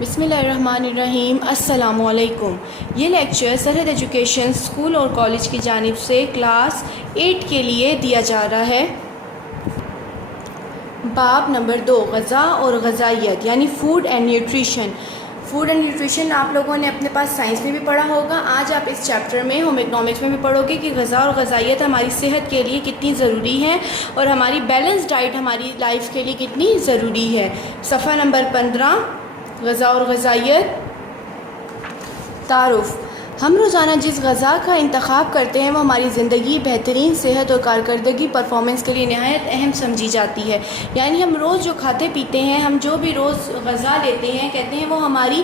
بسم اللہ الرحمن الرحیم۔ السلام علیکم۔ یہ لیکچر سرحد ایجوکیشن اسکول اور کالج کی جانب سے کلاس 8 کے لیے دیا جا رہا ہے۔ باب نمبر 2، غذا اور غذائیت یعنی food and nutrition. Food and nutrition آپ لوگوں نے اپنے پاس سائنس میں بھی پڑھا ہوگا، آج آپ اس چیپٹر میں ہوم اکنامکس میں بھی پڑھو گے کہ غذا اور غذائیت ہماری صحت کے لیے کتنی ضروری ہے اور ہماری بیلنس ڈائٹ ہماری لائف کے لیے کتنی ضروری ہے۔ صفحہ نمبر 15، غذا اور غذائیت۔ تعارف۔ ہم روزانہ جس غذا کا انتخاب کرتے ہیں وہ ہماری زندگی، بہترین صحت اور کارکردگی پرفارمنس کے لیے نہایت اہم سمجھی جاتی ہے۔ یعنی ہم روز جو کھاتے پیتے ہیں، ہم جو بھی روز غذا لیتے ہیں، کہتے ہیں وہ ہماری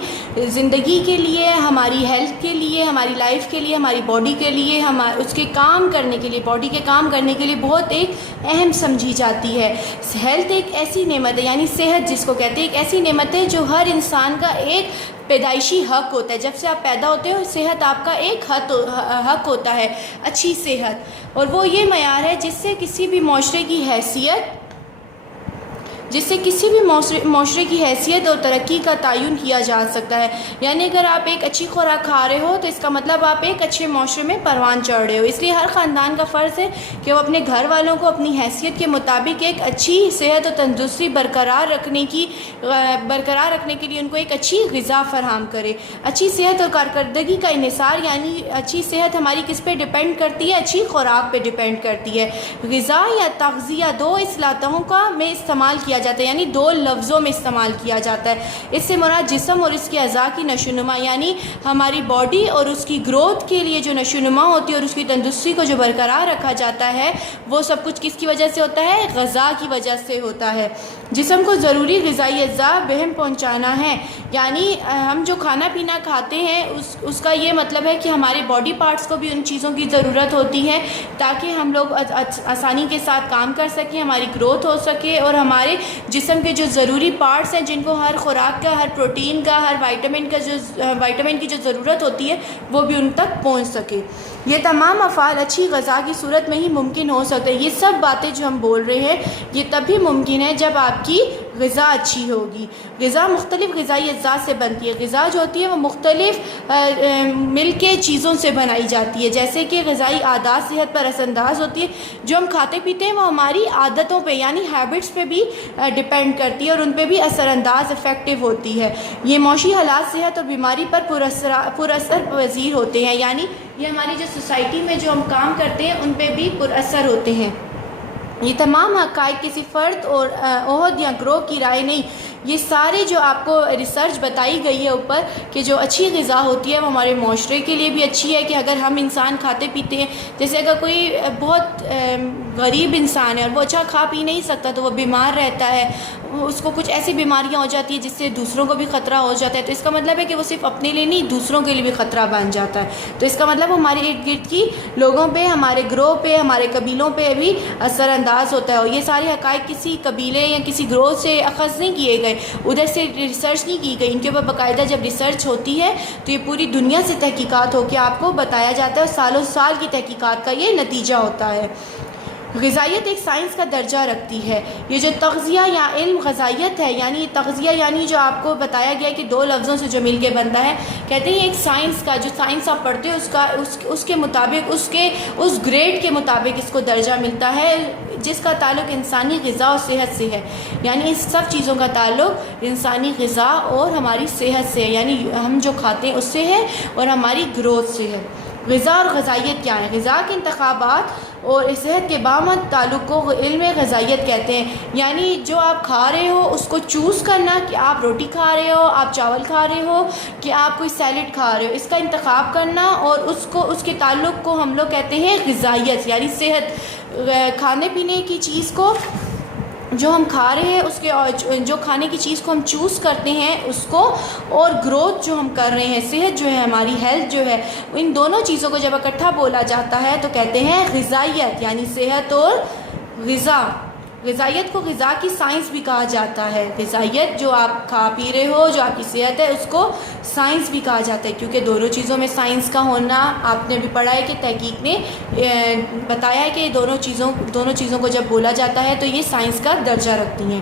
زندگی کے لیے، ہماری ہیلتھ کے لیے، ہماری لائف کے لیے، ہماری باڈی کے لیے، اس کے کام کرنے کے لیے، باڈی کے کام کرنے کے لیے بہت ایک اہم سمجھی جاتی ہے۔ ہیلتھ ایک ایسی نعمت ہے، یعنی صحت جس کو کہتے ہیں، ایک ایسی نعمت ہے جو ہر انسان کا ایک پیدائشی حق ہوتا ہے۔ جب سے آپ پیدا ہوتے ہو، صحت آپ کا ایک حق ہوتا ہے، اچھی صحت، اور وہ یہ معیار ہے جس سے کسی بھی معاشرے کی حیثیت اور ترقی کا تعین کیا جا سکتا ہے۔ یعنی اگر آپ ایک اچھی خوراک کھا رہے ہو تو اس کا مطلب آپ ایک اچھے معاشرے میں پروان چڑھ رہے ہو۔ اس لیے ہر خاندان کا فرض ہے کہ وہ اپنے گھر والوں کو اپنی حیثیت کے مطابق ایک اچھی صحت اور تندرستی برقرار رکھنے کے لیے ان کو ایک اچھی غذا فراہم کرے۔ اچھی صحت اور کارکردگی کا انحصار، یعنی اچھی صحت ہماری کس پہ ڈیپینڈ کرتی ہے؟ اچھی خوراک پہ ڈیپینڈ کرتی ہے۔ غذا یا تغذیہ دو اصطلاحوں میں استعمال کیا جاتا ہے، یعنی دو لفظوں میں استعمال کیا جاتا ہے۔ اس سے مراد جسم اور اس کے اعضاء کی نشوونما، یعنی ہماری باڈی اور اس کی گروتھ کے لیے جو نشوونما ہوتی ہے اور اس کی تندرستی کو جو برقرار رکھا جاتا ہے، وہ سب کچھ کس کی وجہ سے ہوتا ہے؟ غذا کی وجہ سے ہوتا ہے۔ جسم کو ضروری غذائی اجزاء بہم پہنچانا ہے، یعنی ہم جو کھانا پینا کھاتے ہیں اس کا یہ مطلب ہے کہ ہمارے باڈی پارٹس کو بھی ان چیزوں کی ضرورت ہوتی ہے تاکہ ہم لوگ آسانی کے ساتھ کام کر سکیں، ہماری گروتھ ہو سکے اور ہمارے جسم کے جو ضروری پارٹس ہیں جن کو ہر خوراک کا، ہر پروٹین کا، ہر وائٹامن کی جو ضرورت ہوتی ہے وہ بھی ان تک پہنچ سکے۔ یہ تمام افعال اچھی غذا کی صورت میں ہی ممکن ہو سکتے ہیں۔ یہ سب باتیں جو ہم بول رہے ہیں یہ تبھی ممکن ہے جب آپ کی غذا اچھی ہوگی۔ غذا مختلف غذائی اجزاء سے بنتی ہے۔ غذا جو ہوتی ہے وہ مختلف مل کے چیزوں سے بنائی جاتی ہے، جیسے کہ غذائی عادات صحت پر اثر انداز ہوتی ہے۔ جو ہم کھاتے پیتے ہیں وہ ہماری عادتوں پہ، یعنی ہیبٹس پہ بھی ڈیپینڈ کرتی ہے اور ان پہ بھی اثر انداز افیکٹو ہوتی ہے۔ یہ معاشی حالات صحت اور بیماری پر پر اثر پذیر ہوتے ہیں، یعنی یہ ہماری جو سوسائٹی میں جو ہم کام کرتے ہیں ان پہ بھی پر اثر ہوتے ہیں۔ یہ تمام حقائق کسی فرد اور عہد یا گروہ کی رائے نہیں، یہ سارے جو آپ کو ریسرچ بتائی گئی ہے اوپر کہ جو اچھی غذا ہوتی ہے وہ ہمارے معاشرے کے لیے بھی اچھی ہے، کہ اگر ہم انسان کھاتے پیتے ہیں، جیسے اگر کوئی بہت غریب انسان ہے اور وہ اچھا کھا پی نہیں سکتا تو وہ بیمار رہتا ہے، اس کو کچھ ایسی بیماریاں ہو جاتی ہیں جس سے دوسروں کو بھی خطرہ ہو جاتا ہے، تو اس کا مطلب ہے کہ وہ صرف اپنے لیے نہیں دوسروں کے لیے بھی خطرہ بن جاتا ہے۔ تو اس کا مطلب ہمارے ارد گرد کی لوگوں پہ، ہمارے گروہ پہ، ہمارے قبیلوں پہ بھی اثر انداز ہوتا ہے۔ اور یہ سارے حقائق کسی قبیلے یا کسی گروہ سے اخذ نہیں کیے گئے، ادھر سے ریسرچ نہیں کی گئی، ان کے اوپر باقاعدہ جب ریسرچ ہوتی ہے تو یہ پوری دنیا سے تحقیقات ہو کے آپ کو بتایا جاتا ہے اور سالوں سال کی تحقیقات کا یہ نتیجہ ہوتا ہے۔ غذائیت ایک سائنس کا درجہ رکھتی ہے۔ یہ جو تغذیہ یا علم غذائیت ہے، یعنی تغذیہ یعنی جو آپ کو بتایا گیا کہ دو لفظوں سے جو مل کے بنتا ہے، کہتے ہیں ایک سائنس کا، جو سائنس آپ پڑھتے ہو اس کے مطابق، اس گریڈ کے مطابق اس کو درجہ ملتا ہے جس کا تعلق انسانی غذا اور صحت سے ہے، یعنی اس سب چیزوں کا تعلق انسانی غذا اور ہماری صحت سے ہے، یعنی ہم جو کھاتے ہیں اس سے ہے اور ہماری گروتھ سے ہے۔ غذا اور غذائیت کیا ہے؟ غذا کے انتخابات اور صحت کے بامد تعلق کو علم غذائیت کہتے ہیں، یعنی جو آپ کھا رہے ہو اس کو چوز کرنا کہ آپ روٹی کھا رہے ہو، آپ چاول کھا رہے ہو، کہ آپ کوئی سیلڈ کھا رہے ہو، اس کا انتخاب کرنا اور اس کے تعلق کو ہم لوگ کہتے ہیں غذائیت، یعنی صحت۔ کھانے پینے کی چیز کو جو ہم کھا رہے ہیں، جو کھانے کی چیز کو ہم چوز کرتے ہیں اس کو، اور گروتھ جو ہم کر رہے ہیں، صحت جو ہے، ہماری ہیلتھ جو ہے، ان دونوں چیزوں کو جب اکٹھا بولا جاتا ہے تو کہتے ہیں غذائیت، یعنی صحت اور غذا۔ غذائیت کو غذا کی سائنس بھی کہا جاتا ہے۔ غذائیت جو آپ کھا پی رہے ہو، جو آپ کی صحت ہے، اس کو سائنس بھی کہا جاتا ہے، کیونکہ دونوں چیزوں میں سائنس کا ہونا آپ نے بھی پڑھا ہے کہ تحقیق نے بتایا ہے کہ دونوں چیزوں کو جب بولا جاتا ہے تو یہ سائنس کا درجہ رکھتی ہیں۔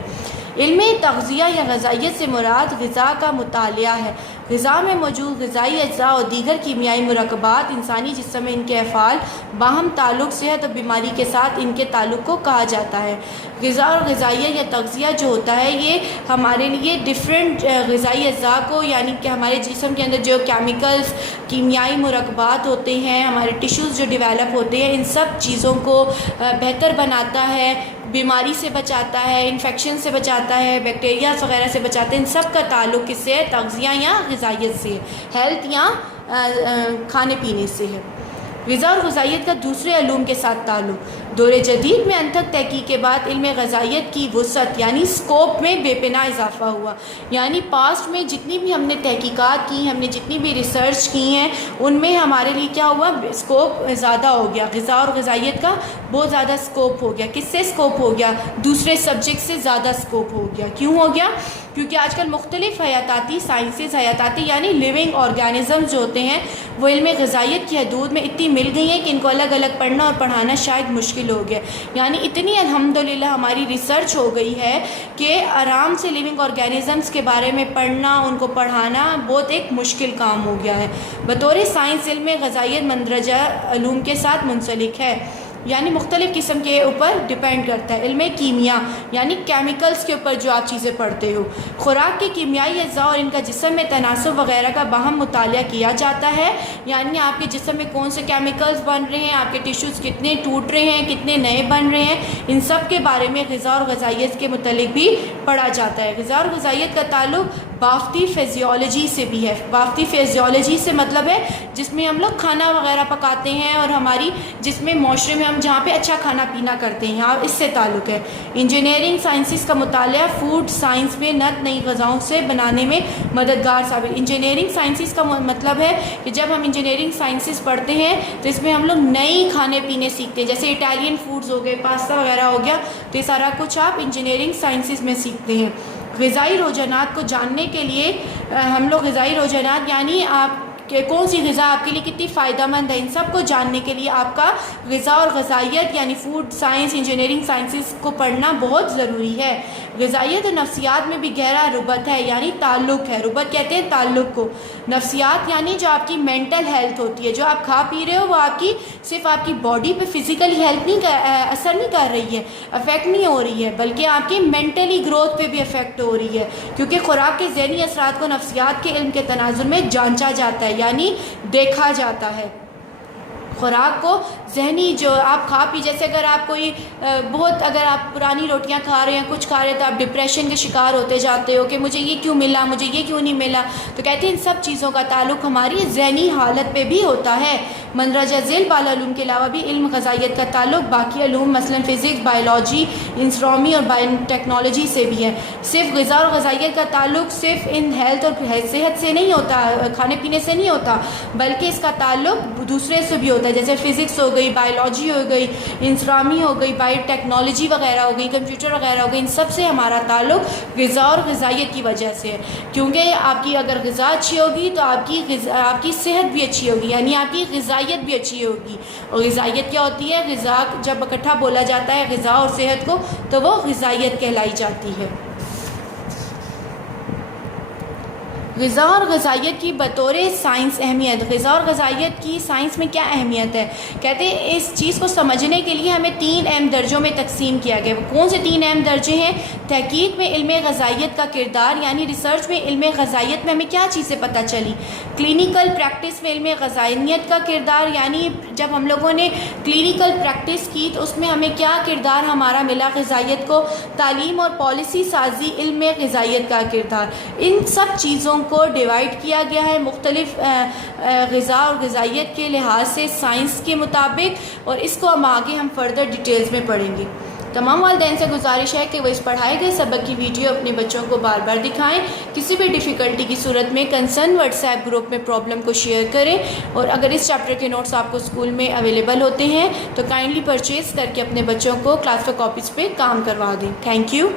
علم تغذیہ یا غذائیت سے مراد غذا کا مطالعہ ہے۔ غذا میں موجود غذائی اجزاء اور دیگر کیمیائی مرکبات انسانی جسم میں ان کے افعال، باہم تعلق، صحت اور بیماری کے ساتھ ان کے تعلق کو کہا جاتا ہے۔ غذا اور غذائیہ یا تغذیہ جو ہوتا ہے یہ ہمارے لیے ڈفرینٹ غذائی اجزاء کو، یعنی کہ ہمارے جسم کے اندر جو کیمیکلز، کیمیائی مرکبات ہوتے ہیں، ہمارے ٹیشوز جو ڈیولپ ہوتے ہیں، ان سب چیزوں کو بہتر بناتا ہے، بیماری سے بچاتا ہے، انفیکشن سے بچاتا ہے، بیکٹیریا وغیرہ سے بچاتا ہے۔ ان سب کا تعلق کس سے ہے؟ تغذیہ یا غذائیت سے، ہیلتھ یا کھانے پینے سے ہے۔ غذا اور غذائیت کا دوسرے علوم کے ساتھ تعلق۔ دور جدید میں انتھک تحقیق کے بعد علم غذائیت کی وسعت یعنی اسکوپ میں بے پناہ اضافہ ہوا۔ یعنی پاسٹ میں جتنی بھی ہم نے تحقیقات کی، ہم نے جتنی بھی ریسرچ کی ہیں، ان میں ہمارے لیے کیا ہوا؟ اسکوپ زیادہ ہو گیا۔ غذا اور غذائیت کا بہت زیادہ اسکوپ ہو گیا۔ کس سے اسکوپ ہو گیا؟ دوسرے سبجیکٹ سے زیادہ اسکوپ ہو گیا۔ کیوں ہو گیا؟ کیونکہ آج کل مختلف حیاتاتی سائنسز، حیاتاتی یعنی لیونگ آرگینزم جو ہوتے ہیں، وہ علم غذائیت کی حدود میں اتنی مل گئی ہیں کہ ان کو الگ الگ پڑھنا اور پڑھانا شاید مشکل ہو گیا۔ یعنی اتنی الحمدللہ ہماری ریسرچ ہو گئی ہے کہ آرام سے لیونگ آرگینزمس کے بارے میں پڑھنا، ان کو پڑھانا بہت ایک مشکل کام ہو گیا ہے۔ بطور سائنس علم غذائیت مندرجہ علوم کے ساتھ منسلک ہے، یعنی مختلف قسم کے اوپر ڈیپینڈ کرتا ہے۔ علم کیمیا یعنی کیمیکلز کے اوپر جو آپ چیزیں پڑھتے ہو، خوراک کے کیمیائی اجزاء اور ان کا جسم میں تناسب وغیرہ کا باہم مطالعہ کیا جاتا ہے۔ یعنی آپ کے جسم میں کون سے کیمیکلز بن رہے ہیں، آپ کے ٹیشوز کتنے ٹوٹ رہے ہیں، کتنے نئے بن رہے ہیں، ان سب کے بارے میں غذا اور غذائیت کے متعلق بھی پڑھا جاتا ہے۔ غذا اور غذائیت کا تعلق بافتی فزیولوجی سے بھی ہے۔ بافتی فزیولوجی سے مطلب ہے جس میں ہم لوگ کھانا وغیرہ پکاتے ہیں اور ہماری جس میں معاشرے میں ہم جہاں پہ اچھا کھانا پینا کرتے ہیں، یہاں اس سے تعلق ہے۔ انجینئرنگ سائنسز کا مطالعہ فوڈ سائنس میں نئی غذاؤں سے بنانے میں مددگار ثابت۔ انجینئرنگ سائنسز کا مطلب ہے کہ جب ہم انجینئرنگ سائنسز پڑھتے ہیں تو اس میں ہم لوگ نئی کھانے پینے سیکھتے ہیں، جیسے اٹالین فوڈز ہو گئے، پاستا وغیرہ ہو گیا، تو یہ سارا کچھ آپ انجینئرنگ سائنسز میں سیکھتے ہیں۔ غذائی رجحانات کو جاننے کے لیے ہم لوگ غذائی رجحانات یعنی آپ کہ کون سی غذا آپ کے لیے کتنی فائدہ مند ہے، ان سب کو جاننے کے لیے آپ کا غذا اور غذائیت یعنی فوڈ سائنس، انجینئرنگ سائنسز کو پڑھنا بہت ضروری ہے۔ غذائیت اور نفسیات میں بھی گہرا ربط ہے، یعنی تعلق ہے۔ ربط کہتے ہیں تعلق کو۔ نفسیات یعنی جو آپ کی مینٹل ہیلتھ ہوتی ہے، جو آپ کھا پی رہے ہو وہ آپ کی صرف آپ کی باڈی پہ فزیکلی ہیلتھ اثر نہیں کر رہی ہے، افیکٹ نہیں ہو رہی ہے، بلکہ آپ کی مینٹلی گروتھ پہ بھی افیکٹ ہو رہی ہے، کیونکہ خوراک کے ذہنی اثرات کو نفسیات کے علم کے تناظر میں جانچا جاتا ہے، یعنی دیکھا جاتا ہے۔ خوراک کو ذہنی جو آپ کھا پی، جیسے اگر آپ کوئی بہت اگر آپ پرانی روٹیاں کھا رہے ہیں، کچھ کھا رہے ہیں، تو آپ ڈپریشن کے شکار ہوتے جاتے ہو کہ مجھے یہ کیوں ملا، مجھے یہ کیوں نہیں ملا، تو کہتے ہیں ان سب چیزوں کا تعلق ہماری ذہنی حالت پہ بھی ہوتا ہے۔ مندرجہ ذیل بالا علوم کے علاوہ بھی علم غذائیت کا تعلق باقی علوم مثلا فزکس، بایولوجی، انسٹرومی اور بایو ٹیکنالوجی سے بھی ہے۔ صرف غذا اور غذائیت کا تعلق صرف ان ہیلتھ اور صحت سے نہیں ہوتا، کھانے پینے سے نہیں ہوتا، بلکہ اس کا تعلق دوسرے سے بھی ہوتا ہے، جیسے فزکس ہو گئی، بایولوجی ہو گئی، انسٹرومی ہو گئی، بایو ٹیکنالوجی وغیرہ ہو گئی، کمپیوٹر وغیرہ ہو گئی، ان سب سے ہمارا تعلق غذا اور غذائیت کی وجہ سے ہے۔ کیونکہ آپ کی اگر غذا اچھی ہوگی تو آپ کی صحت بھی اچھی ہوگی، یعنی آپ کی غذائیت بھی اچھی ہوگی۔ اور غذائیت کیا ہوتی ہے؟ غذا جب اکٹھا بولا جاتا ہے غذا اور صحت کو تو وہ غذائیت کہلائی جاتی ہے۔ غذا اور غذائیت کی بطور سائنس اہمیت۔ غذا اور غذائیت کی سائنس میں کیا اہمیت ہے؟ کہتے ہیں اس چیز کو سمجھنے کے لیے ہمیں 3 اہم درجوں میں تقسیم کیا گیا۔ کون سے 3 اہم درجے ہیں؟ تحقیق میں علم غذائیت کا کردار، یعنی ریسرچ میں علم غذائیت میں ہمیں کیا چیزیں پتہ چلی۔ کلینیکل پریکٹس میں علم غذائیت کا کردار، یعنی جب ہم لوگوں نے کلینیکل پریکٹس کی تو اس میں ہمیں کیا کردار ہمارا ملا غذائیت کو۔ تعلیم اور پالیسی سازی علم غذائیت کا کردار۔ ان سب چیزوں کو ڈیوائڈ کیا گیا ہے مختلف غذا اور غذائیت کے لحاظ سے سائنس کے مطابق، اور اس کو ہم فردر ڈیٹیلز میں پڑھیں گے۔ تمام والدین سے گزارش ہے کہ وہ اس پڑھائے گئے سبق کی ویڈیو اپنے بچوں کو بار بار دکھائیں۔ کسی بھی ڈیفیکلٹی کی صورت میں کنسرن واٹس ایپ گروپ میں پرابلم کو شیئر کریں، اور اگر اس چیپٹر کے نوٹس آپ کو اسکول میں اویلیبل ہوتے ہیں تو کائنڈلی پرچیز کر کے اپنے بچوں کو کلاس 4 کاپیز پہ کام کروا دیں۔ Thank you.